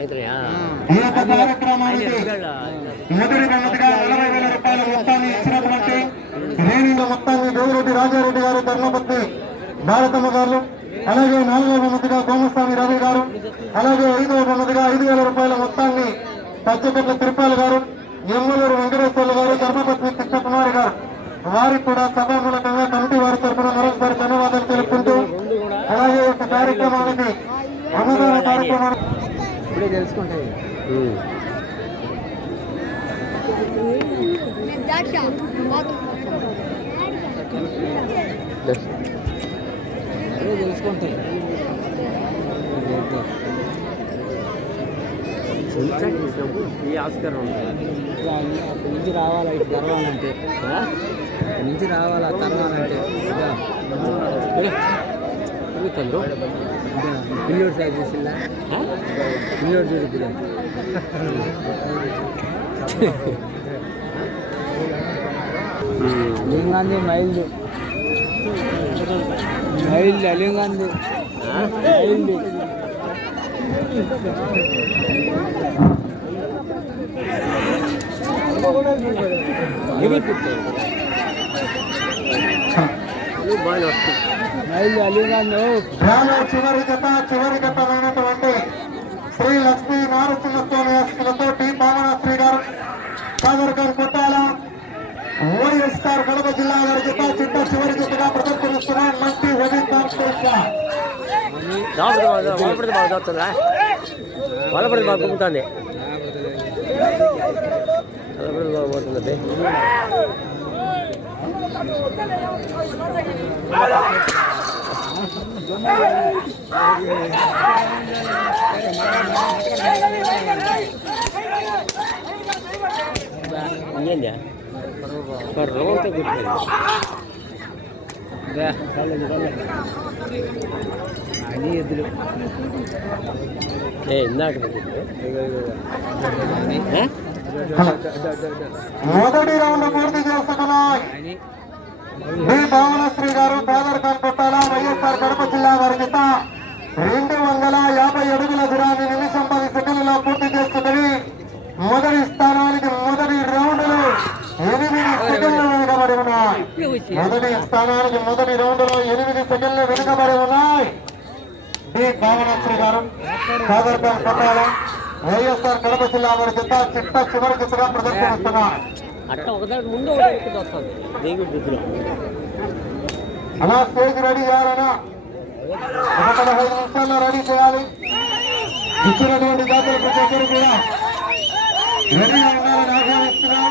ఈ యొక్క కార్యక్రమానికి మొదటి బహుమతిగా 40,000 రూపాయల మొత్తాన్ని ఇచ్చినటువంటి రేణింగ మొత్తాన్ని దేవిరెడ్డి రాజారెడ్డి గారు, ధర్మపత్ని భారతమ్మ గారు, అలాగే 4వ బహుమతిగా కోమస్వామి రవి గారు, అలాగే 5వ బహుమతిగా 5,000 రూపాయల మొత్తాన్ని పచ్చకట్ల తిరుపాల గారు, ఎమ్మలూరు వెంకటేశ్వర్లు గారు, ధర్మపత్ని కృష్ణకుమారి గారు, వారికి కూడా సభామూలకంగా కమిటీ వారి తరఫున మరొకసారి ధన్యవాదాలు తెలుపుకుంటూ, అలాగే ఒక కార్యక్రమానికి అన్నదాన కార్యక్రమానికి తెలుసుకుంటాయి. తెలుసుకుంటాయి ఈ ఆస్కారం ఉంటుంది. నుంచి రావాలా, ఇటు తెరవాలంటే నుంచి రావాలా, తెరవాలంటే పిల్లోడు సైజ్ చేసిందా, పిల్లోడు చూడు లింగాంది మైల్డ్ మైల్డ్ అలింగాంది మైల్డ్ చివరి గతమైనటువంటి శ్రీ లక్ష్మీ నారసింహస్వామి టి పావనశ్రీ గారు, సాగర్ గారు కొట్టాల వైఎస్ఆర్ కడప జిల్లా వారి జత చిట్ట చివరి జతగా ప్రదర్శనిస్తున్నారు. మంచి వాళ్ళపడి బాగా గుమ్ముతుంది, వాళ్ళపడి బాగా పోతుంది. ఇంకేందా రోడ్తో గుర్తుంది అని ఎద్దులు ఇందాక మొదటి రౌండ్ పూర్తి చేసుకున్నాయి. డి భావనశ్రీ గారు, సాగర్ ఖాన్ కొట్టాల వైఎస్ఆర్ కడప జిల్లా వారి జత 250 అడుగుల దూరాన్ని నిమిషం 10 సెకండ్లలో పూర్తి చేసుకుని మొదటి స్థానానికి మొదటి రౌండ్ 8 సెకండ్లు వెనుకబడి ఉన్నాయి. మొదటి స్థానానికి మొదటి రౌండ్ లో 8 సెకండ్లు వెనుకబడి ఉన్నాయి. డి భావనశ్రీ గారు, సాగర్ ఖాన్ కొట్టాల వైఎస్ఆర్ కడప జిల్లా వారి జత చిట్ట చివరి జతగా ప్రదర్శనిస్తున్నారు. అట్లా ఒకదాని ముందు వస్తుంది దేవుడి అలా స్టేజ్ రెడీ చేయాలన్నా 15 నిమిషాల్లో రెడీ చేయాలి. ఇచ్చినటువంటి జాతర ప్రతి ఒక్కరు కూడా రెడీగా ఉండాలని ఆహ్వానిస్తున్నాం.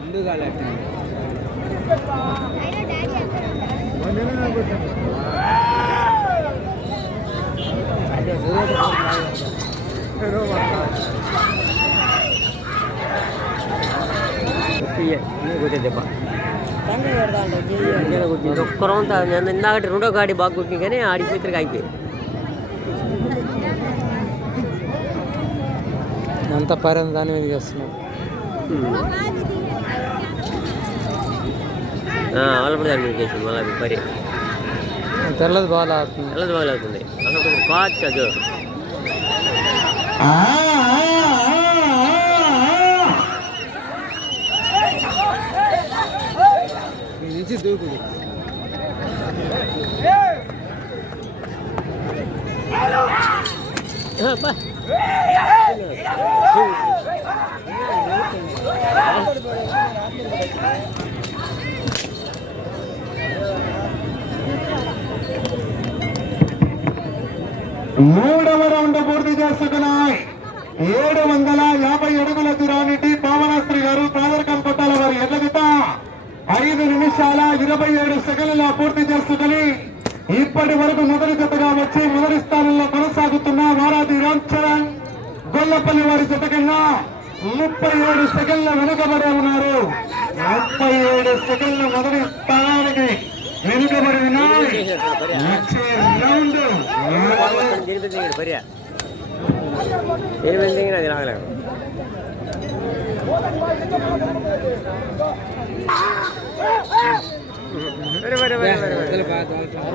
ముందుగా ఒక్కరంతా ఇందాకటి రెండో గాడి బాగా కొట్టి కానీ ఆడిపోతే అయిపోయింది. అంత పైన దాని మీద వస్తున్నాం. వాళ్ళప్పుడు దాని మీద వేసింది మళ్ళీ పరి తెల్లది బాగా అవుతుంది, తెల్లది బాగా అవుతుంది. అసలు కాచ్ అది నుంచి దూకుడు మూడవ రౌండ్ పూర్తి చేసుకున్నాయి. 750 అడుగుల దూరాన్ని టి పావనశ్రీ గారు, సాగర్ ఖాన్ కొట్టాల వారి ఎడ్ల జత 5 నిమిషాల 27 సెకండ్ల పూర్తి చేసుకుని ఇప్పటి వరకు మొదటి జతగా వచ్చి మొదటి స్థానంలో కొనసాగుతున్న వారాది గొల్లపల్లి వారి జత కన్నా 37 సెకండ్ల వెనుకబడి ఉన్నారు. 37 సెకండ్ల మొదటి స్థానానికి వెనుకబడి ఉన్నాయి. వచ్చే రౌండ్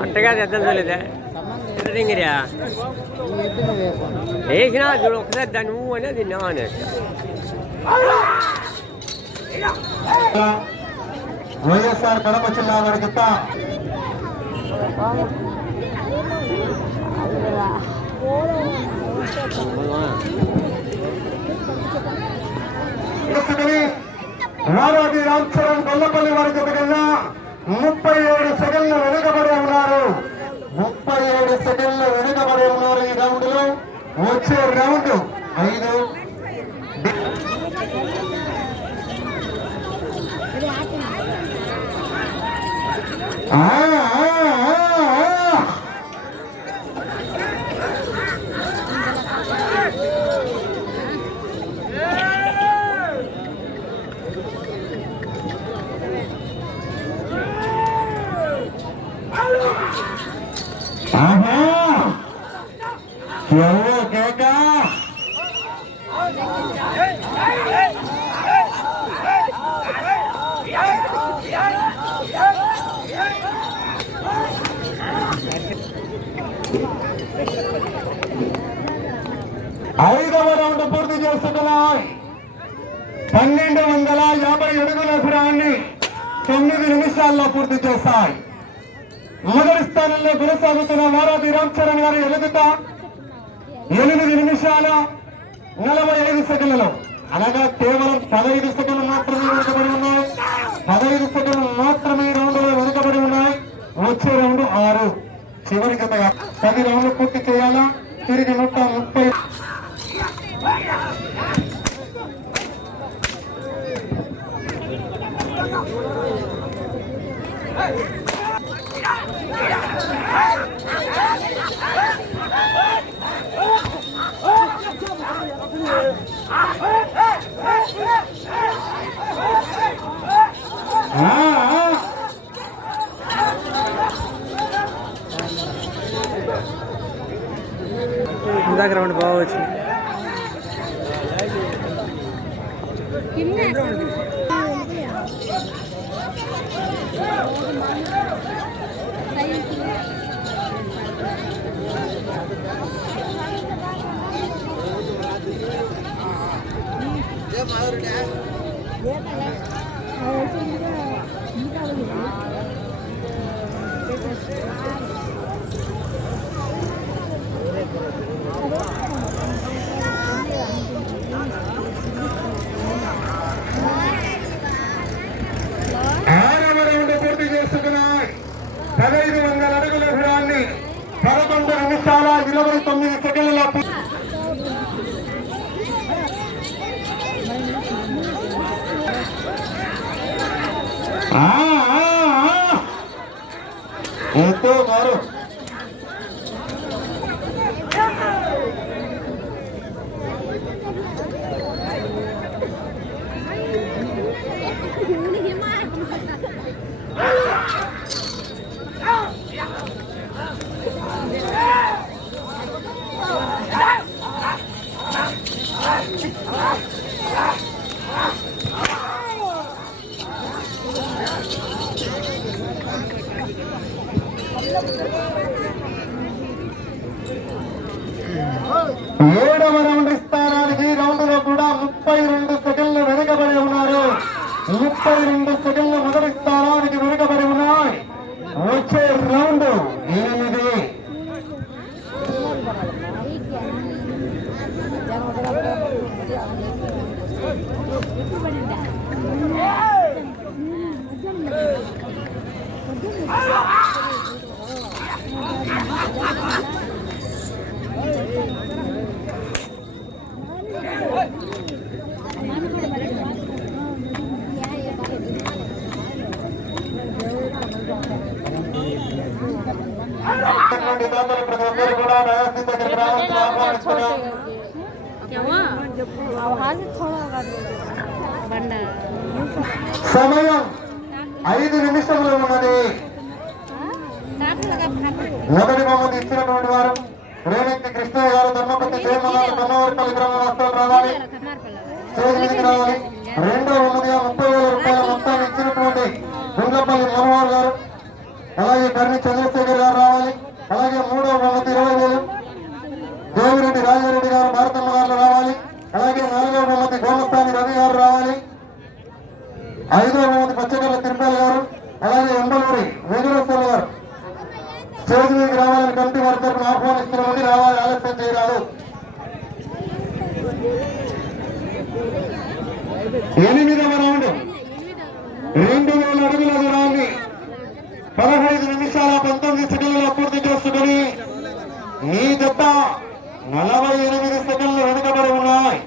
అట్టగా తెద్దలేదా దింగిరా వేసినా చూడు ఒకసారి దాన్ని నువ్వు అనేది నా అనేది వైఎస్ఆర్ కడప జిల్లా వారి జత వారాది రామ్ చరణ్ గొల్లపల్లి వారి జత కన్నా 37 సెకండ్లు వెనుకబడి ఉన్నారు. 37 సెకండ్లు వెనుకబడి ఉన్నారు. ఈ రౌండ్ లో వచ్చే రౌండ్ 5. ఐదవ రౌండ్ పూర్తి చేస్తున్నాయి. 1250 అడుగుల దూరాన్ని 9 నిమిషాల్లో పూర్తి చేస్తాయి. మొదటి స్థానంలో కొనసాగుతున్న వారాది రామ్ చరణ్ గారి ఎలుగుత 8 నిమిషాల 45 సెకండ్లలో, అనగా కేవలం 15 సెకండ్లు మాత్రమే వెనుకబడి ఉన్నాయి. 15 సెకండ్లు మాత్రమే రౌండ్ లో వెనుకబడి ఉన్నాయి. వచ్చే రౌండ్ 6. చివరి జతగా 10 రౌండ్లు పూర్తి చేయాలా. తిరిగి 130. ఇందాక రౌండ్ బాగా వచ్చింది. ఎంతో గారు ఏడవ రౌండ్ స్థానానికి రౌండ్ లో కూడా 32 సెకండ్లు వెనుకబడి ఉన్నారు. 32 సెకండ్లు మొదటి స్థానానికి వెనుకబడి ఉన్నాయి. వచ్చే రౌండ్ 8. ప్రతి ఒక్కరు కూడా దయచేసి దగ్గరికి రావాలని ఆహ్వానిస్తున్నాం. आवाज थोड़ा बंदा సమయం 5 నిమిషములు ఉన్నది. మొదటి బహుమతి ఇచ్చినటువంటి వారు రేణెక్కి కృష్ణయ్య గారు, ధర్మపతి జయమగారు, కమ్మవారిపల్లి గ్రామ వాస్తవాలు రావాలి, స్టేజ్ మీదకి రావాలి. రెండవ బహుమతిగా 30,000 రూపాయల మొత్తాన్ని ఇచ్చినటువంటి గుండ్లపల్లి మనోహర్ గారు, అలాగే కర్ణి చంద్రశేఖర్ గారు రావాలి. అలాగే మూడవ బహుమతి 20,000 దేవిరెడ్డి రాజారెడ్డి గారు, భారతమ్మ గారు రావాలి. అలాగే నాలుగవ బహుమతి గోమస్థాని రవి గారు రావాలి. ఐదవ బహుమతి పచ్చగల్ల తిరుపతి గారు, అలాగే ఎంబలూరి వెంకటేశ్వర గారు స్టేజ్ మీదకి రావాలని కమిటీ వారి తరఫున ఆహ్వానిస్తున్నామని రావాలి, ఆలస్యం చేయరాదు. 8వ రౌండ్ 2,000 అడుగుల దూరాన్ని 15 నిమిషాల 19 సెకండ్లలో పూర్తి చేసుకుని మీ జత 48 సెకండ్లు వెనుకబడి ఉన్నాయి.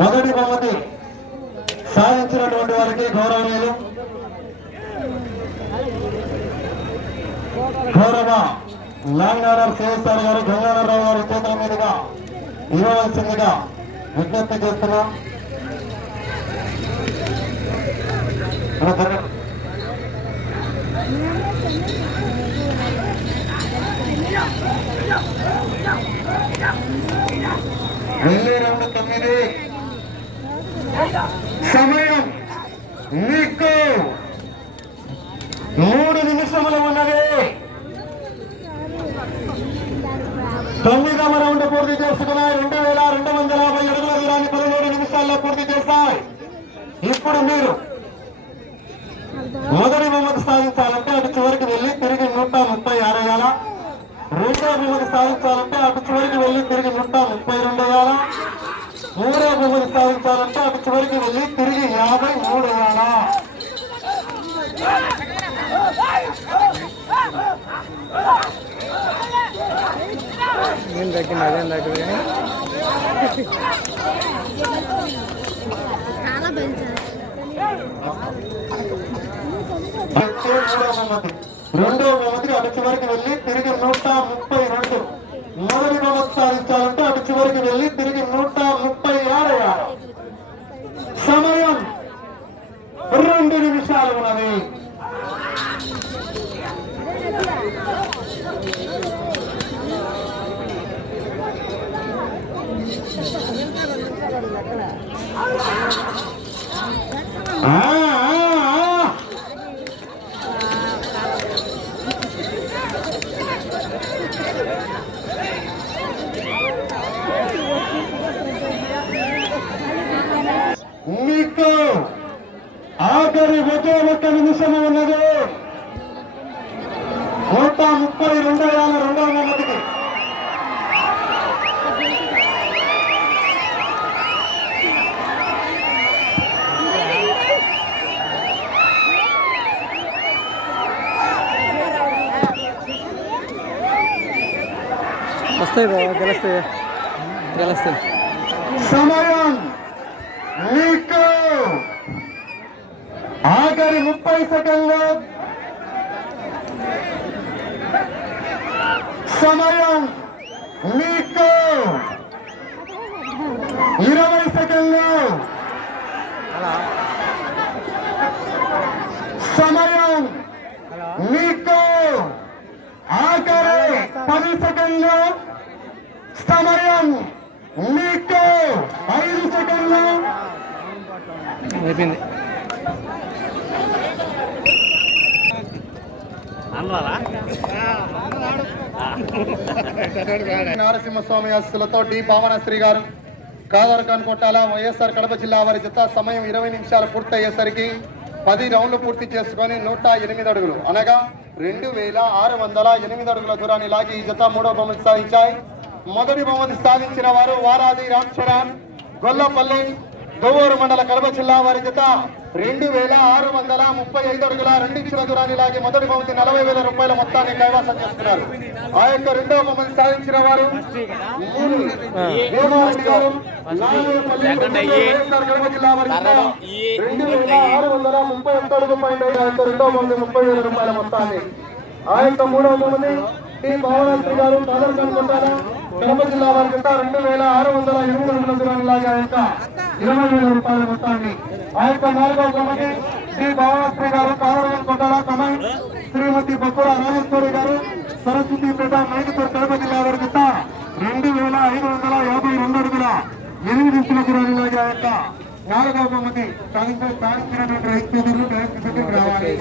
మొదటి బహుమతి సాధించినటువంటి వారికి గౌరవనీయులు గౌరవ ల్యాండ్ ఆర్డర్ సిఎస్ఆర్ గారు, గంగాధరరావు గారి చేతుల మీదుగా ఇవ్వవలసిందిగా విజ్ఞప్తి చేస్తున్నాం. వెళ్ళే రౌండ్ 9. సమయం మీకు 3 నిమిషములు ఉన్నది. 9వ రౌండ్ పూర్తి చేసుకున్నాయి. 2,250 అడుగుల దూరాన్ని 13 నిమిషాల్లో పూర్తి చేస్తాయి. ఇప్పుడు మీరు మొదటి బహుమతి సాధించాలంటే అటు చివరికి వెళ్ళి తిరిగి 130 ఆరేయాల. రెండవ బహుమతి సాధించాలంటే అటు చివరికి వెళ్ళి తిరిగి 132 వేయాల. మూడవ బహుమతి సాధించాలంటే అటు చివరికి వెళ్ళి తిరిగి 53 వేయాల. రెండవ బహుమతికి అటు చివరికి వెళ్ళి తిరిగి 132. మొదటి బహుమతి సాధించాలంటే అటు చివరికి వెళ్ళి తిరిగి 136. సమయం 2 నిమిషాలు ఉన్నది. మీకు ఆఖరి ఒక్క నిమిషం ఉన్నది. 132 వేల రెండవ బహుమతికి. వస్తాయి బాబా, గెలుస్తాయి గెలుస్తాయి. సమయం మీకు ఆఖరి 30 సెకండ్లు. సమయం మీకు 20 సెకండ్లు. సమయం మీకు ఆఖరి 10 సెకండ్లు. సమయం మీకు 5 సెకండ్లు. అయిపోయింది. నరసింహస్వామి ఆశీస్సులతో డి భావనశ్రీ గారు, కాదర్ఖాన్ కొట్టాల, వైఎస్ఆర్ కడప జిల్లా వారి జత సమయం 20 నిమిషాలు పూర్తయ్యేసరికి 10 రౌండ్లు పూర్తి చేసుకుని 108 అడుగులు అనగా 2,608 అడుగుల దూరాన్ని లాగి ఈ జత 3వ బహుమతి సాధించాయి. మొదటి బహుమతి సాధించిన వారు వారాది రామ్ చరణ్, గొల్లపల్లి దోవూరు మండల కడప జిల్లా వారి జత 2635 అడుగుల 2 ఇంచుల దూరాన్ని లాగి మొదటి బహుమతి 40,000 రూపాయల మొత్తాన్ని కైవసం చేసుకున్నారు. ఆ యొక్క రెండవ బహుమతి సాధించిన వారు దేవారెడ్డి గారు కడప జిల్లా వారి జత 2631 అడుగు పైన ఆ యొక్క రెండవ బహుమతి 30,000 రూపాయల మొత్తాన్ని. ఆ యొక్క మూడవ బహుమతి టి భావనాథ్ గారు కాదర్కన్ కొట్టాల కడప జిల్లా వారి జత 2608 అడుగుల దూరాన్ని లాగి ఆ యొక్క 20,000 రూపాయల మొత్తాన్ని. ఆ యొక్క నాలుగవ బహుమతి శ్రీ భావనాథ్ గారు కాదర్కన్ కొట్టాల కమై శ్రీమతి బొక్కుల రాజేశ్వరి గారు సరస్వతిపేట మైదుపూర్ కడప జిల్లా వారి జత 2552 అడుగుల 8 ఇంచుల దూరాన్ని లాగి ఆ యొక్క నాలుగవ బహుమతి సాధించినటువంటి రైతు సోదరులు డైరెక్ట్ రావాలి.